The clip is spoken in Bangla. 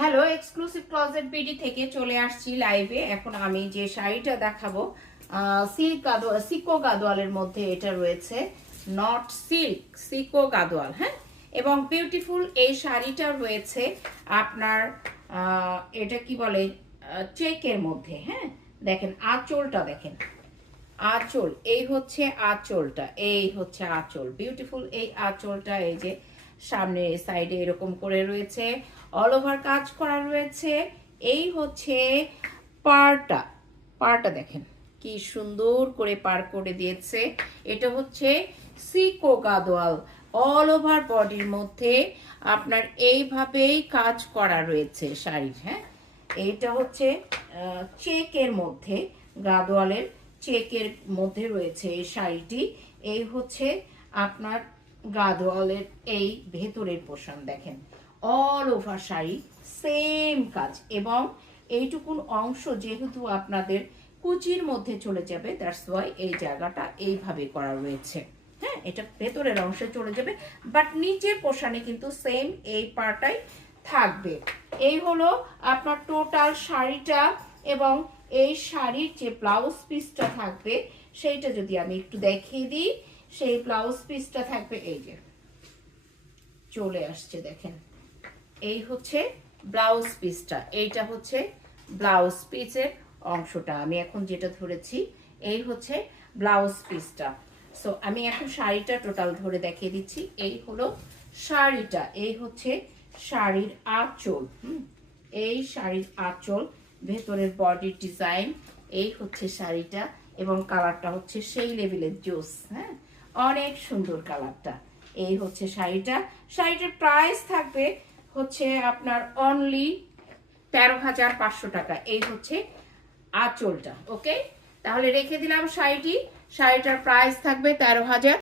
হ্যালো, এক্সক্লুসিভ ক্লজেট বিডি থেকে চলে আসছি লাইভে। এখন আমি যে শাড়িটা দেখাবো সিকো গাদোয়ালের মধ্যে এটা রয়েছে, নট সিল্ক, সিকো গাদোয়াল। হ্যাঁ, এবং বিউটিফুল এই শাড়িটা রয়েছে আপনার এটা কি বলে চেকের মধ্যে। হ্যাঁ, দেখেন আঁচলটা, দেখেন আঁচল, এই হচ্ছে আঁচলটা, এই হচ্ছে আঁচল, বিউটিফুল এই আঁচলটা। এই যে সামনে সাইডে এরকম করে রয়েছে, অল ওভার কাজ করা রয়েছে। এই হচ্ছে পাড়টা, পাড়টা দেখেন কি সুন্দর করে পার করে দিয়েছে। এটা হচ্ছে সিকো গাদোয়াল, অল ওভার বডির মধ্যে আপনার এইভাবেই কাজ করা রয়েছে শাড়ির। হ্যাঁ, এইটা হচ্ছে চেকের মধ্যে, গাদোয়ালের চেকের মধ্যে রয়েছে এই শাড়িটি। এই হচ্ছে আপনার গাদোয়ালের এই ভেতরের পোর্শন, দেখেন অল ওভার শাড়ি সেম কাজ, এবং এইটুকুন অংশ যেহেতু আপনাদের কুচির মধ্যে চলে যাবে, দ্যাটস ওয়াই এই জায়গাটা এইভাবে করা রয়েছে। হ্যাঁ, এটা ভেতরের অংশে চলে যাবে, বাট নিচের পোর্শনে কিন্তু সেম এই পার্টটাই থাকবে। এই হলো আপনার টোটাল শাড়িটা, এবং এই শাড়ির যে ব্লাউজ পিসটা থাকবে সেইটা যদি আমি একটু দেখিয়ে দিই, সেই ব্লাউজ পিসটা থাকবে এই যে চলে আসছে, দেখেন এই হচ্ছে ব্লাউজ পিসটা, এইটা হচ্ছে ব্লাউজ পিসের অংশটা। আমি এখন যেটা ধরেছি এই হচ্ছে ব্লাউজ পিসটা। সো আমি এখন শাড়িটা টোটাল ধরে দেখিয়ে দিচ্ছি। এই হলো শাড়িটা, এই হচ্ছে শাড়ির আঁচল। এই শাড়ির আঁচল, ভেতরের বডির ডিজাইন, এই হচ্ছে শাড়িটা, এবং কালারটা হচ্ছে সেই লেভেলের জোস। হ্যাঁ, অনেক সুন্দর কালারটা। এই হচ্ছে শাড়িটা। শাড়িটার প্রাইস থাকবে হচ্ছে আপনার অনলি 13,500 টাকা। এই হচ্ছে আঁচলটা। ওকে, তাহলে রেখে দিলাম শাড়িটি। শাড়িটার প্রাইস থাকবে 13,000।